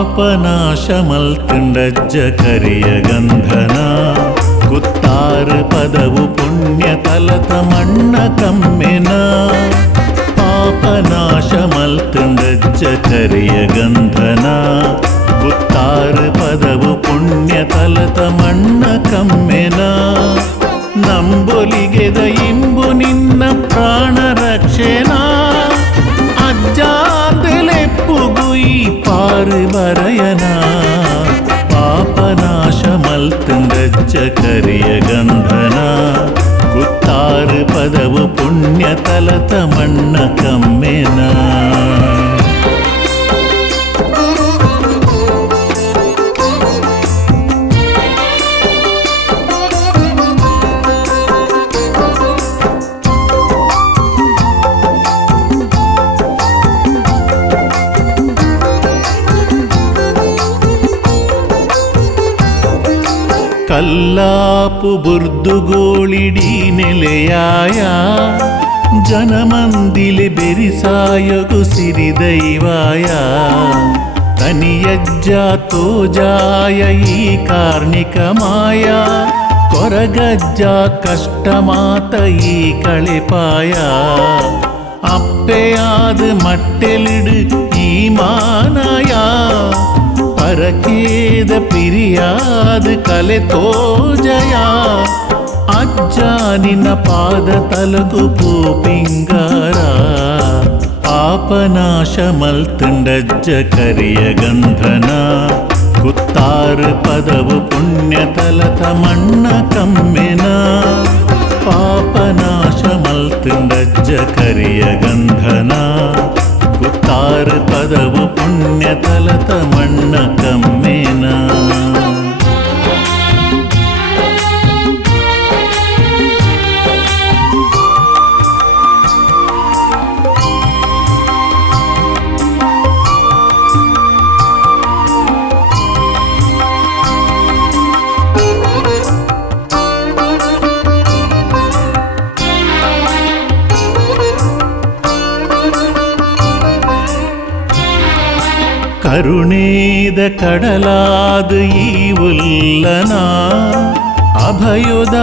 ಪಾಪನಾಶ ಮಲ್ತುಂಡಜ್ಜ ಕರಿಯ ಗಂಧನ ಕುತ್ತಾರು ಪದವು ಪುಣ್ಯ ತಲತ ಮಣ್ಣ ಕಮ್ಮೆನ ಪಾಪನಾಶ ಮಲ್ತುಂಡಜ್ಜ ಕರಿಯ ಗಂಧನ ಕುತ್ತಾರು ಪದವು ಪುಣ್ಯ ತಲತ ಮಣ್ಣ ಕಮ್ಮೆನ ನಂಬೊಲಿಗೆದ ಇಂಬು ನಿನ್ನ ಪ್ರಾಣ ರಕ್ಷೆನ ಅಜ್ಜಾದೆಲೆಪ್ಪುಗುಯಿ ಪಾರು ಬರಯನ ಪಾಪನಾಶ ಮಲ್ತುಂಡಜ್ಜ ಕರಿಯ ಗಂಧನ ಕುತ್ತಾರು ಪದವು ಪುಣ್ಯ ತಲತ ಮಣ್ಣ ಕಮ್ಮೆನ ಕಲ್ಲಾಪು ಬುರ್ದುಗೋಳಿಡಿ ನೆಲೆಯಾಯ ಜನಮಂದಿಲೆ ಬೆರಿಸಾಯಗು ಸಿರಿದೈವಾಯ ತನಿಯಜ್ಜ ತೋಜಾಯ ಈ ಕಾರ್ಣಿಕ ಮಾಯ ಕೊರಗಜ್ಜ ಕಷ್ಟ ಮಾತ ಈ ಕಳೆಪಾಯ ಅಪ್ಪೆಯಾದ ಮಟ್ಟೆಲಿಡು ಈ ಮಾನಾಯ ಪರಕೇದ ಪಿರಿಯಾದ ಕಲೆ ತೋಜಯ ಅಜ್ಜ ನಿನ್ನ ಪಾದ ತಲಗು ಪೂಪಿಂಗಾರ ಪಾಪನಾಶ ಮಲ್ತುಂಡಜ್ಜ ಕರಿಯ ಗಂಧನ ಕುತ್ತಾರು ಪದವು ಪುಣ್ಯ ತಲತ ಮಣ್ಣ ಕಮ್ಮೆನ ಪಾಪನಾಶ ಮಲ್ತುಂಡಜ್ಜ ಕರಿಯ ಗಂಧನ ಕುತ್ತಾರು ಪದವು ಪುಣ್ಯ ತಲತ ಮಣ್ಣ ಕಮ್ಮೆನ ಕರುಣೇದ ಕಡಲಾದ ಈ ಉಲ್ಲನ ಅಭಯೋದ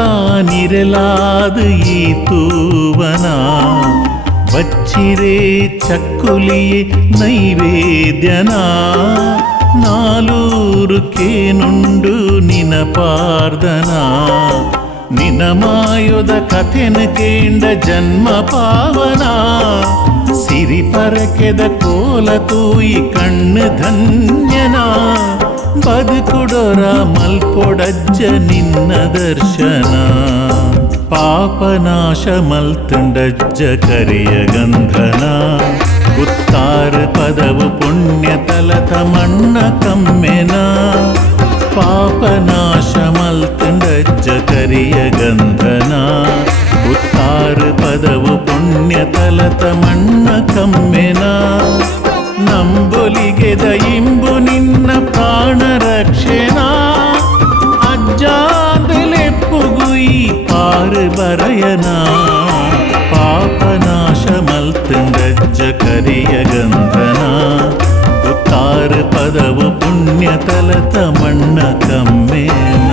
ನಿರಲಾದ ಈ ತೂವನ ಬಚ್ಚಿರೇ ಚಕ್ಕುಲಿಯೇ ನೈವೇದ್ಯನ ನಾಲೂರು ಕೇನುಂಡು ನಿನ ಪಾರ್ದನ ನಿನ ಮಾಯೋದ ಕಥೆನ ಕೇಂಡ ಜನ್ಮ ಪಾವನ ಸಿರಿ ಪರಕೆದ ಕೋಲ ತೂಯಿ ಕಣ್ಣು ಧನ್ಯನ ಬದುಕುಡೊರ ಮಲ್ಪೊಡಜ್ಜ ನಿನ್ನ ದರ್ಶನ ಪಾಪನಾಶ ಮಲ್ತುಂಡಜ್ಜ ಕರಿಯ ಗಂಧನ ಕುತ್ತಾರು ಪದವು ಪುಣ್ಯ ತಲತ ಮಣ್ಣ ಕಮ್ಮೆನ ಪಾಪನಾಶ ಮಲ್ತುಂಡಜ್ಜ ಕರಿಯ ಗಂಧನ ಕುತ್ತಾರು ಪದವು ಪುಣ್ಯ ತಲತ ಮಣ್ಣ ಕಮ್ಮೆನ ನಂಬೊಲಿಗೆದ ಇಂಬು ನಿನ್ನ ಪ್ರಾಣ ರಕ್ಷೆನ ಅಜ್ಜಾದೆಲೆಪ್ಪುಗುಯಿ ಪಾರು ಬರಯನ ಪಾಪನಾಶ ಮಲ್ತುಂಡಜ್ಜ ಕರಿಯ ಗಂಧನ ಕುತ್ತಾರು ಪದವು ಪುಣ್ಯ ತಲತ ಮಣ್ಣ ಕಮ್ಮೆನ